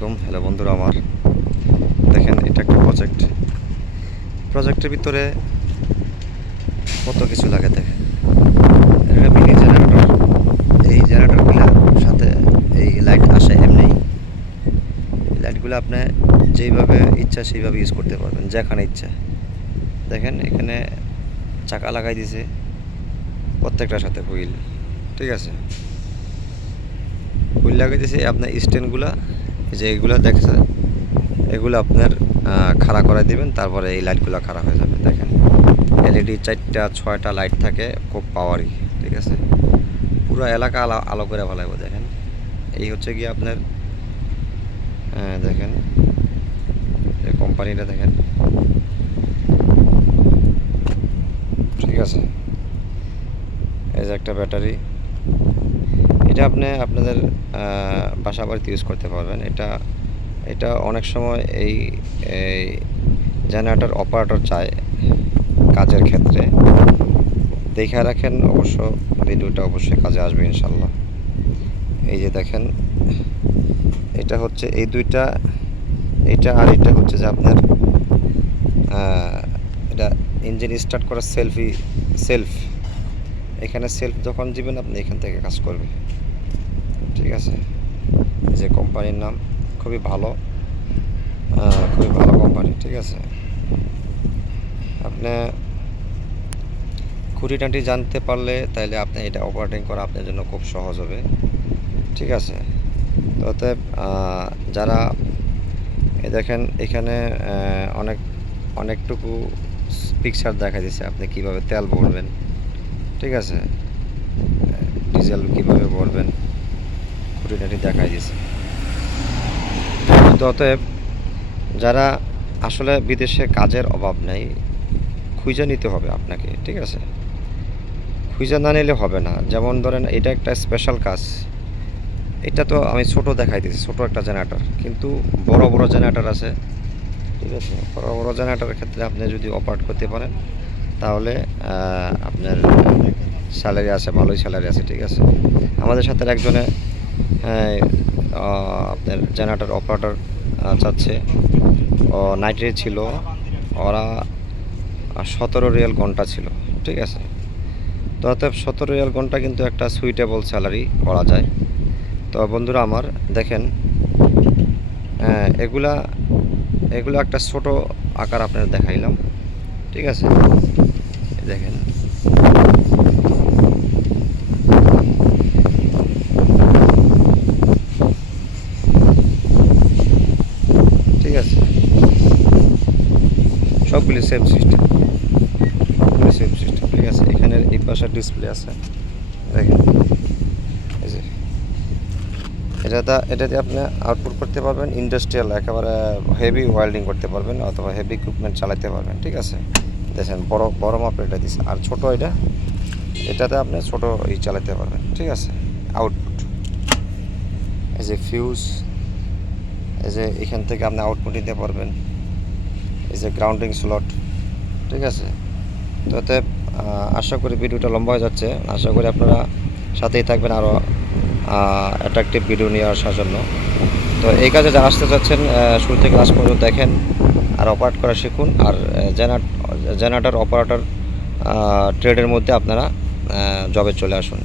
আলাইকুম। হ্যালো বন্ধুরা আমার, দেখেন এটা একটা প্রজেক্টের ভিতরে কত কিছু লাগে। দেখেন এটা মিনি জেনারেটর। এই জেনারেটরগুলোর সাথে এই লাইট আসে এমনি। এই লাইটগুলো আপনি যেইভাবে ইচ্ছা সেইভাবে ইউজ করতে পারবেন, যেখানে ইচ্ছা। দেখেন এখানে চাকা লাগাই দিছে প্রত্যেকটার সাথে হুইল, ঠিক আছে। হুইল লাগাই দিছে আপনার স্ট্যান্ডগুলা, যে এগুলো দেখছে এগুলো আপনার খাড়া করে দিবেন, তারপরে এই লাইটগুলো খাড়া হয়ে যাবে। দেখেন এলইডি 4টা 6টা লাইট থাকে, খুব পাওয়ারি, ঠিক আছে। পুরো এলাকা আলো আলো করে ফেলাইব। দেখেন এই হচ্ছে গিয়ে আপনার দেখেন এই কোম্পানিটা দেখেন, ঠিক আছে। এই যে একটা ব্যাটারি, এটা আপনি আপনাদের বাসা বাড়িতে ইউজ করতে পারবেন। এটা অনেক সময় এই জেনারেটর অপারেটর চায় কাজের ক্ষেত্রে। দেখে রাখেন, ভিডিওটা অবশ্যই কাজে আসবে ইনশাল্লাহ। এই যে দেখেন এটা হচ্ছে এই দুইটা, এটা আর এটা হচ্ছে যে আপনার এটা ইঞ্জিন স্টার্ট করার সেলফ। এখানে সেলফ যখন দিবেন আপনি এখান থেকে কাজ করবে, ঠিক আছে। এই যে কোম্পানির নাম খুবই ভালো কোম্পানি, ঠিক আছে। আপনি খুঁটিনাটি জানতে পারলে তাইলে আপনি এটা অপারেটিং করা আপনার জন্য খুব সহজ হবে, ঠিক আছে। তো অতএব যারা দেখেন এখানে অনেকটুকু পিকচার দেখা দিচ্ছে আপনি কিভাবে তেল ভরবেন, ঠিক আছে। ডিজেল কিভাবে ভরবেন খুঁটিনাটি দেখাই দিয়েছে। তো অতএব যারা আসলে বিদেশে কাজের অভাব নেই, খুঁজে নিতে হবে আপনাকে, ঠিক আছে। খুঁজে না নিলে হবে না। যেমন ধরেন এটা একটা স্পেশাল কাজ। এটা তো আমি ছোট দেখাই দিয়েছি, ছোট একটা জেনারেটর, কিন্তু বড় বড় জেনারেটর আছে, ঠিক আছে। বড় বড় জেনারেটরের ক্ষেত্রে আপনি যদি অপারেট করতে পারেন তাহলে আপনার স্যালারি আছে, ভালোই স্যালারি আছে, ঠিক আছে। আমাদের সাথে একজনে আপনার জেনারেটর অপারেটর চাচ্ছে, ও নাইটে ছিল, ওরা 17 রিয়াল ঘন্টা ছিল, ঠিক আছে। তো অতএব 17 রিয়াল ঘন্টা কিন্তু একটা সুইটেবল স্যালারি বলা যায়। তো বন্ধুরা আমার দেখেন এগুলা একটা ছোট আকার আপনার দেখাইলাম, ঠিক আছে। দেখেন ঠিক আছে, সবগুলি সেম সিস্টেম, ঠিক আছে। এখানে এই পাশে ডিসপ্লে আছে, দেখেন এই যে এটা দিয়ে আপনি আউটপুট করতে পারবেন ইন্ডাস্ট্রিয়াল, একেবারে হেভি ওয়েল্ডিং করতে পারবেন অথবা হেভি ইকুইপমেন্ট চালাতে পারবেন, ঠিক আছে। দেখেন বড় মাপের এটা দিচ্ছে, আর ছোট এটাতে আপনি ছোট চালাতে পারবেন, ঠিক আছে। আউটপুট এই যে ফিউজ, এই যে এখান থেকে আপনি আউটপুট নিতে পারবেন, এই যে গ্রাউন্ডিং স্লট, ঠিক আছে। তো এতে আশা করি ভিডিওটা লম্বা হয়ে যাচ্ছে, আশা করি আপনারা সাথেই থাকবেন আরও অ্যাট্রাকটিভ ভিডিও নিয়ে আসার জন্য। তো এই কাজে যারা আসতে চাচ্ছেন শুরু থেকে লাস্ট পর্যন্ত দেখেন আর অপারেট করা শিখুন। আর জেনারেটর অপারেটর ট্রেডের মধ্যে আপনারা জবে চলে আসুন।